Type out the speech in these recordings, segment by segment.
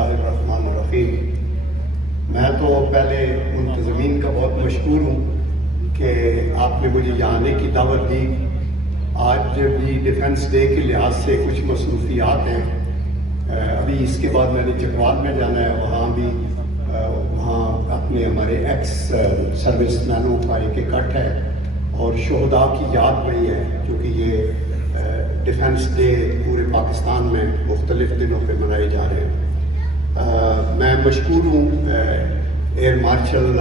اللہ الرحمن الرحیم۔ میں تو پہلے منتظمین کا بہت مشکور ہوں کہ آپ نے مجھے یہاں آنے کی دعوت دی۔ آج بھی ڈیفنس ڈے کے لحاظ سے کچھ مصروفیات ہیں، ابھی اس کے بعد میں نے چکوال میں جانا ہے، وہاں اپنے ہمارے ایکس سروس مینوں کا ایک اکٹھ ہے اور شہداء کی یاد میں ہے، کیونکہ یہ ڈیفنس ڈے پورے پاکستان میں مختلف دنوں پہ منائے جا رہے ہیں۔ میں مشکور ہوں ایئر مارشل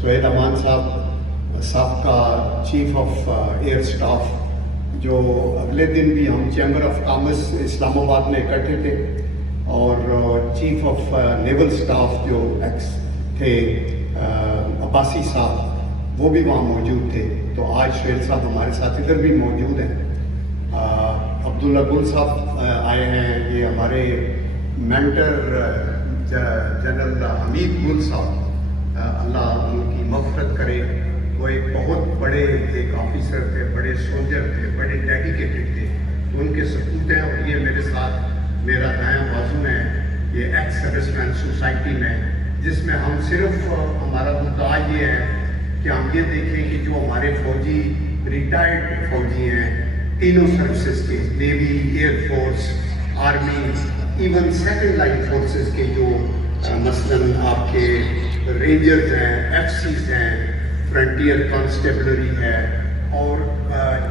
سہیل امان صاحب، سابقہ چیف آف ایئر اسٹاف، جو اگلے دن بھی ہم چیمبر آف کامرس اسلام آباد میں اکٹھے تھے، اور چیف آف نیول اسٹاف جو ایکس تھے عباسی صاحب، وہ بھی وہاں موجود تھے۔ تو آج سہیل صاحب ہمارے ساتھ ادھر بھی موجود ہیں۔ عبداللہ گل صاحب آئے ہیں، یہ ہمارے مینٹر جنرل حمید گل صاحب، اللہ ان کی مغفرت کرے۔ وہ ایک بہت بڑے ایک آفیسر تھے، بڑے سولجر تھے، بڑے ڈیڈیکیٹڈ تھے، تو ان کے سپوت ہیں۔ اور یہ میرے ساتھ میرا دایاں بازو ہے، یہ ایکس سروس مین سوسائٹی میں، جس میں ہم صرف ہمارا مدعا یہ ہے کہ ہم یہ دیکھیں کہ جو ہمارے فوجی ریٹائرڈ فوجی ہیں تینوں سروسز کے، navy, air force, army, even second line forces کے، جو مثلاً آپ کے رینجرز ہیں، ایف سیز ہیں، فرنٹیئر کانسٹیبلری ہے، اور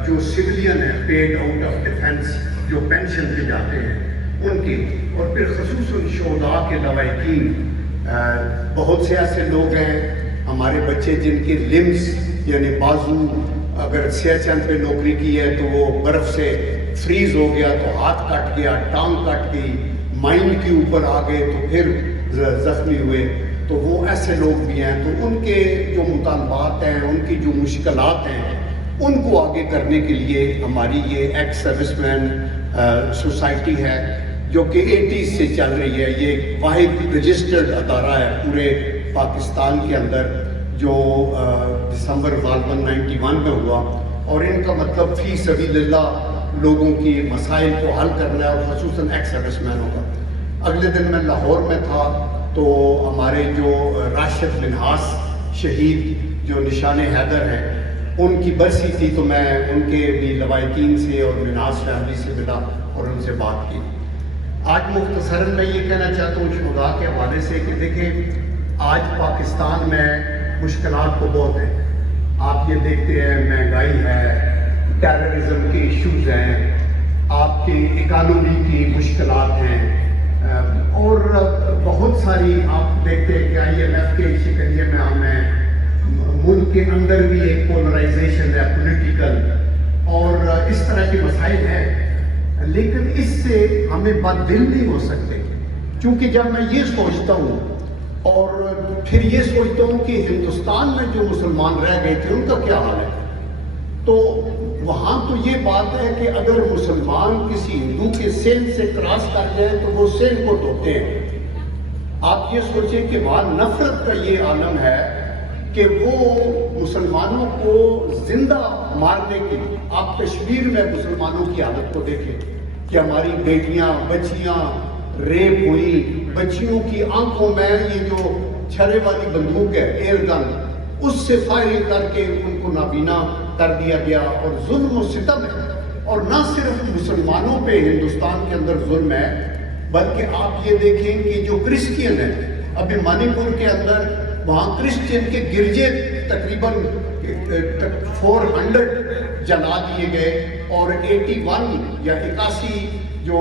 جو سویلین ہیں پیڈ آؤٹ آف ڈیفنس جو پینشن پہ جاتے ہیں ان کی، اور پھر خصوصاً شہداء کے لواحقین۔ بہت سے ایسے لوگ ہیں ہمارے بچے جن کے لمز یعنی بازو، اگر سیاہ چند پہ نوکری کی ہے تو وہ برف سے فریز ہو گیا تو ہاتھ کٹ گیا، ٹانگ کٹ گئی، مائنڈ کے اوپر آ گئے تو پھر زخمی ہوئے، تو وہ ایسے لوگ بھی ہیں۔ تو ان کے جو مطالبات ہیں، ان کی جو مشکلات ہیں، ان کو آگے کرنے کے لیے ہماری یہ ایکس سروس مین سوسائٹی ہے، جو کہ 80s سے چل رہی ہے۔ یہ واحد رجسٹرڈ ادارہ ہے پورے پاکستان کے اندر، جو دسمبر 91 میں ہوا، اور ان کا مطلب فی سبیل اللہ لوگوں کی مسائل کو حل کرنا ہے، اور خصوصاً ایکس سروس مینوں کا۔ اگلے دن میں لاہور میں تھا، تو ہمارے جو راشد منہاس شہید جو نشان حیدر ہیں، ان کی برسی تھی، تو میں ان کے بھی لواحقین سے اور منہاس فیملی سے ملا اور ان سے بات کی۔ آج مختصراً میں یہ کہنا چاہتا ہوں شہداء کے حوالے سے کہ دیکھیں، آج پاکستان میں مشکلات تو بہت ہیں۔ آپ یہ دیکھتے ہیں مہنگائی ہے، ٹیررزم کے ایشوز ہیں، آپ کی اکانومی کی مشکلات ہیں، اور بہت ساری آپ دیکھتے ہیں کہ IMF کے شکنجے میں ہم ہیں، ملک کے اندر بھی ایک پولرائزیشن ہے پولیٹیکل، اور اس طرح کے مسائل ہیں۔ لیکن اس سے ہمیں بد دل نہیں ہو سکتے، کیونکہ جب میں یہ سوچتا ہوں اور پھر یہ سوچتا ہوں کہ ہندوستان میں جو مسلمان رہ گئے تھے ان کا کیا حال ہے، تو وہاں تو یہ بات ہے کہ اگر مسلمان کسی ہندو کے سین سے کراس کر جائے تو وہ سین کو ٹوکتے ہیں۔ آپ یہ سوچیں کہ وہاں نفرت کا یہ عالم ہے کہ وہ مسلمانوں کو زندہ مارنے کی، آپ کشمیر میں مسلمانوں کی حالت کو دیکھیں کہ ہماری بیٹیاں بچیاں ریپ ہوئی، بچیوں کی آنکھوں میں یہ جو چھرے والی بندوق ہے ایئر گن، اس سے فائرنگ کر کے ان کو نابینا کر دیا گیا، اور ظلم و ستم ہے۔ اور نہ صرف مسلمانوں پہ ہندوستان کے اندر ظلم ہے، بلکہ آپ یہ دیکھیں کہ جو کرسچین ہیں، ابھی منی پور کے اندر وہاں کرسچین کے گرجے تقریباً 400 جلا دیے گئے، اور 81 یا 81 جو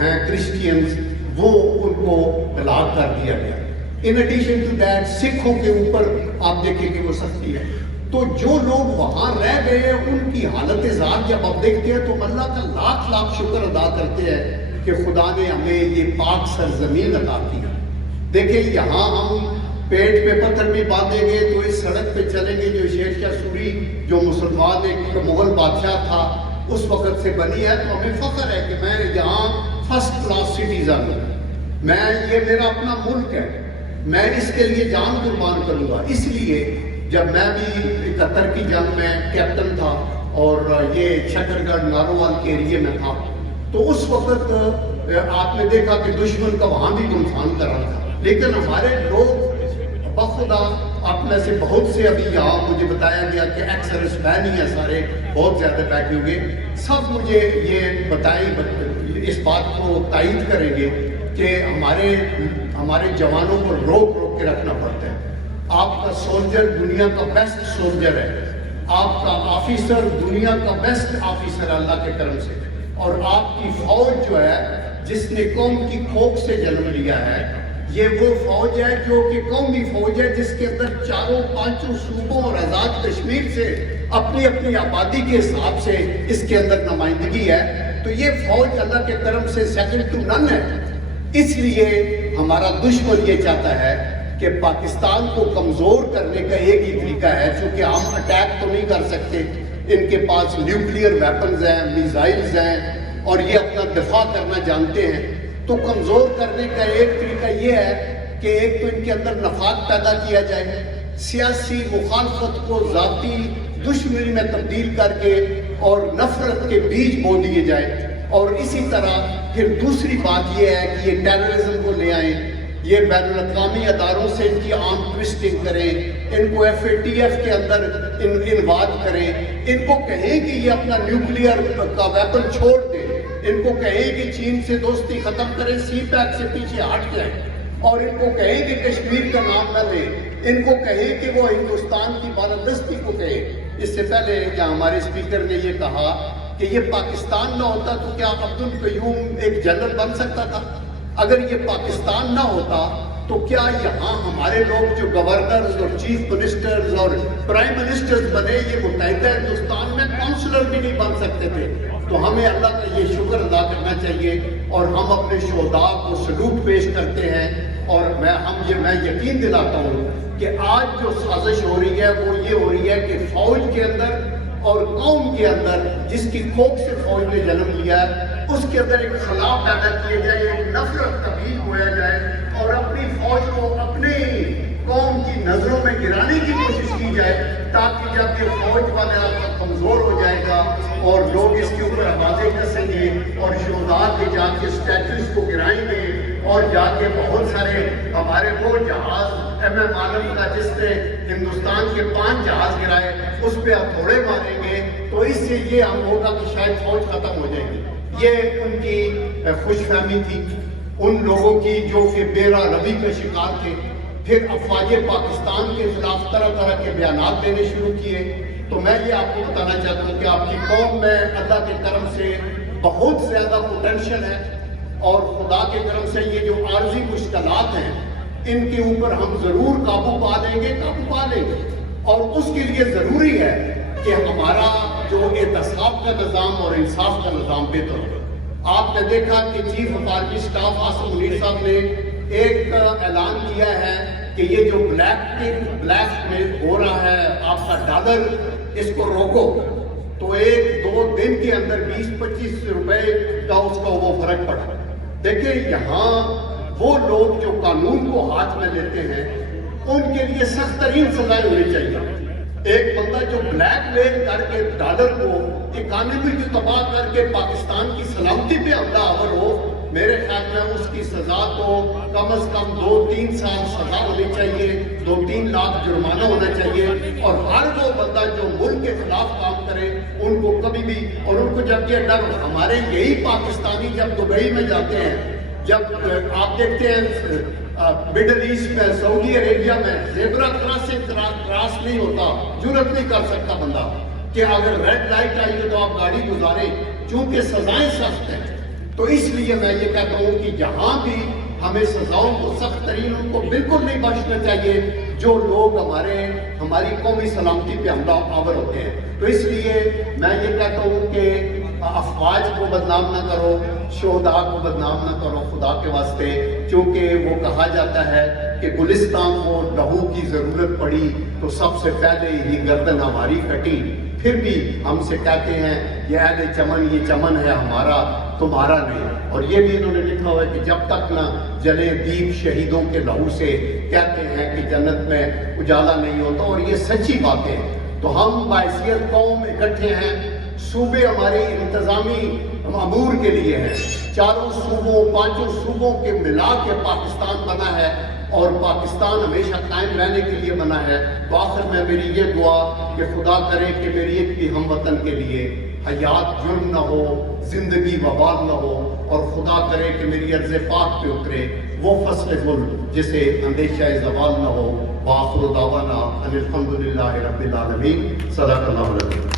ہیں کرسچینز وہ ان کو ہلاک کر دیا گیا۔ ان ایڈیشن ٹو دیٹ سکھوں کے اوپر آپ دیکھیں کہ وہ سختی ہے۔ تو جو لوگ وہاں رہ گئے ہیں ان کی حالت ذات جب آپ دیکھتے ہیں تو اللہ کا لاکھ لاکھ شکر ادا کرتے ہیں کہ خدا نے ہمیں یہ پاک سرزمین عطا کی۔ دیکھیں یہاں ہم پیٹ پہ پتھر بھی باندھیں گے تو اس سڑک پہ چلیں گے جو شیر شاہ سوری جو مسلمان ایک مغل بادشاہ تھا اس وقت سے بنی ہے، تو ہمیں فخر ہے کہ میں یہاں فرسٹ کلاس سٹیزن ہوں، یہ میرا اپنا ملک ہے، میں اس کے لیے جان قربان کروں گا۔ اس لیے جب میں بھی 71 کی جنگ میں کیپٹن تھا اور یہ شکر گڑھ نارووال کے ایریے میں تھا، تو اس وقت آپ نے دیکھا کہ دشمن کا وہاں بھی گمسان کرا تھا، لیکن ہمارے لوگ بخدا آپ میں سے بہت سے ابھی یہاں مجھے بتایا گیا کہ ایکس سروسمین ہی ہیں سارے، بہت زیادہ بیٹھے ہوئے، سب مجھے یہ بتائیں، اس بات کو تائید کریں گے کہ ہمارے جوانوں کو روک کے رکھنا پڑتا ہے۔ آپ کا سولجر دنیا کا بیسٹ سولجر ہے، آپ کا آفیسر دنیا کا بیسٹ آفیسر اللہ کے کرم سے، اور آپ کی فوج جو ہے جس نے قوم کی کھوک سے جنم لیا ہے، یہ وہ فوج ہے جو کہ قومی فوج ہے جس کے اندر چاروں پانچوں صوبوں اور آزاد کشمیر سے اپنی اپنی آبادی کے حساب سے اس کے اندر نمائندگی ہے۔ تو یہ فوج اللہ کے کرم سے سیکنڈ ٹو نن ہے۔ اس لیے ہمارا دشمن یہ چاہتا ہے کہ پاکستان کو کمزور کرنے کا ایک ہی طریقہ ہے، چونکہ ہم اٹیک تو نہیں کر سکتے، ان کے پاس نیوکلیئر ویپنز ہیں، میزائلز ہیں، اور یہ اپنا دفاع کرنا جانتے ہیں۔ تو کمزور کرنے کا ایک طریقہ یہ ہے کہ ایک تو ان کے اندر نفاق پیدا کیا جائے، سیاسی مخالفت کو ذاتی دشمنی میں تبدیل کر کے اور نفرت کے بیج بو دیے جائیں، اور اسی طرح پھر دوسری بات یہ ہے کہ یہ ٹیررزم کو لے آئیں، یہ بین الاقوامی اداروں سے ان کی آرم ٹوسٹنگ کریں، ان کو FATF کے اندر انوالو کریں، ان کو کہیں کہ یہ اپنا نیوکلیئر کا ویپن چھوڑ دیں، ان کو کہیں کہ چین سے دوستی ختم کریں، سی پیک سے پیچھے ہٹ جائیں، اور ان کو کہیں کہ کشمیر کا نام نہ لیں، ان کو کہیں کہ وہ ہندوستان کی بالادستی کو کہیں۔ اس سے پہلے کیا ہمارے اسپیکر نے یہ کہا کہ یہ پاکستان نہ ہوتا تو کیا عبد القیوم ایک جنرل بن سکتا تھا؟ اگر یہ پاکستان نہ ہوتا تو کیا یہاں ہمارے لوگ جو گورنرز اور چیف منسٹرز اور پرائم منسٹرز بنے، یہ متحدہ ہندوستان میں کونسلر بھی نہیں بن سکتے تھے؟ تو ہمیں اللہ کا یہ شکر ادا کرنا چاہیے، اور ہم اپنے شہداء کو سلوٹ پیش کرتے ہیں، اور میں یقین دلاتا ہوں کہ آج جو سازش ہو رہی ہے وہ یہ ہو رہی ہے کہ فوج کے اندر اور قوم کے اندر جس کی کوکھ سے فوج نے جنم لیا ہے، اس کے اندر ایک خلا پیدا کیا جائے، ایک نفرت کا بیج بویا جائے، اور اپنی فوج کو اپنی قوم کی نظروں میں گرانے کی کوشش کی جائے، تاکہ جب یہ فوج والا کمزور ہو جائے گا اور لوگ اس کے اوپر آوازیں کسیں گے اور شہداء کے جا کے اسٹیچوز کو گرائیں گے، اور جا کے بہت سارے ہمارے وہ جہاز MM عالم کا جس نے ہندوستان کے 5 جہاز گرائے اس پہ ہتھوڑے ماریں گے، تو اس سے یہ ہم ہوگا کہ شاید فوج ختم ہو جائے گی۔ یہ ان کی خوش فہمی تھی ان لوگوں کی جو کہ بے راہ روی کا شکار تھے۔ پھر افواج پاکستان کے خلاف طرح طرح کے بیانات دینے شروع کیے۔ تو میں یہ آپ کو بتانا چاہتا ہوں کہ آپ کی قوم میں اللہ کے کرم سے بہت زیادہ پوٹینشل ہے، اور خدا کے کرم سے یہ جو عارضی مشکلات ہیں ان کے اوپر ہم ضرور قابو پا لیں گے، اور اس کے لیے ضروری ہے کہ ہمارا جو احتساب کا نظام اور انصاف کا نظام بہتر ہو۔ آپ نے دیکھا کہ chief of army staff Asim Munir صاحب نے ایک اعلان کیا ہے کہ یہ جو بلیک میں ہو رہا ہے آپ کا ڈالر، اس کو روکو۔ تو 1-2 دن کے اندر 20-25 روپے کا اس کا وہ فرق پڑا۔ دیکھیں یہاں وہ لوگ جو قانون کو ہاتھ میں لیتے ہیں ان کے لیے سخت ترین سزائیں ہونی چاہیے۔ ایک بندہ جو بلیک میل کر کے ڈالر کو اکانومی کو تباہ کر کے پاکستان کی سلامتی پہ حملہ آور ہو، میرے خیال میں اس کی سزا تو کم از کم 2-3 سال سزا ہونی چاہیے، 2-3 لاکھ جرمانہ ہونا چاہیے، اور ہر وہ بندہ جو ملک کے خلاف کام کرے ان کو کبھی بھی، اور ان کو جب یہ ڈر، ہمارے یہی پاکستانی جب دبئی میں جاتے ہیں، جب آپ دیکھتے ہیں مڈل ایسٹ میں، سعودی عربیہ میں زیبرا کراس نہیں ہوتا، جرت نہیں کر سکتا بندہ کہ اگر ریڈ لائٹ آئی ہے تو آپ گاڑی گزاریں، چونکہ سزائیں سخت ہیں۔ تو اس لیے میں یہ کہتا ہوں کہ جہاں بھی ہمیں سزاؤں کو سخت ترین ان کو بالکل نہیں بخشنا چاہیے جو لوگ ہماری قومی سلامتی پہ حملہ آور ہوتے ہیں۔ تو اس لیے میں یہ کہتا ہوں کہ افواج کو بدنام نہ کرو، شہداء کو بدنام نہ کرو خدا کے واسطے، کیونکہ وہ کہا جاتا ہے کہ گلستان کو لہو کی ضرورت پڑی تو سب سے پہلے ہی گردن ہماری کٹی۔ پھر بھی ہم سے کہتے ہیں یہ اہل چمن، یہ چمن ہے ہمارا، تمہارا نہیں۔ اور یہ بھی انہوں نے لکھا ہوا ہے کہ جب تک نہ جلے دیپ شہیدوں کے لہو سے، کہتے ہیں کہ جنت میں اجالا نہیں ہوتا، اور یہ سچی باتیں۔ تو ہم باحثیت قوم اکٹھے ہیں، صوبے ہمارے انتظامی امور کے لیے ہیں، چاروں صوبوں پانچوں صوبوں کے ملا کے پاکستان بنا ہے اور پاکستان ہمیشہ قائم رہنے کے لیے بنا ہے. تو آخر میں میری یہ دعا کہ خدا کرے کہ میری ایک بھی ہم وطن کے لیے حیات جرم نہ ہو، زندگی وبال نہ ہو، اور خدا کرے کہ میری عرض پاک پہ اترے وہ فصل گل جسے اندیشہ زوال نہ ہو. وآخر دعوانا ان الحمد للہ رب العالمین. صدق اللہ العظیم.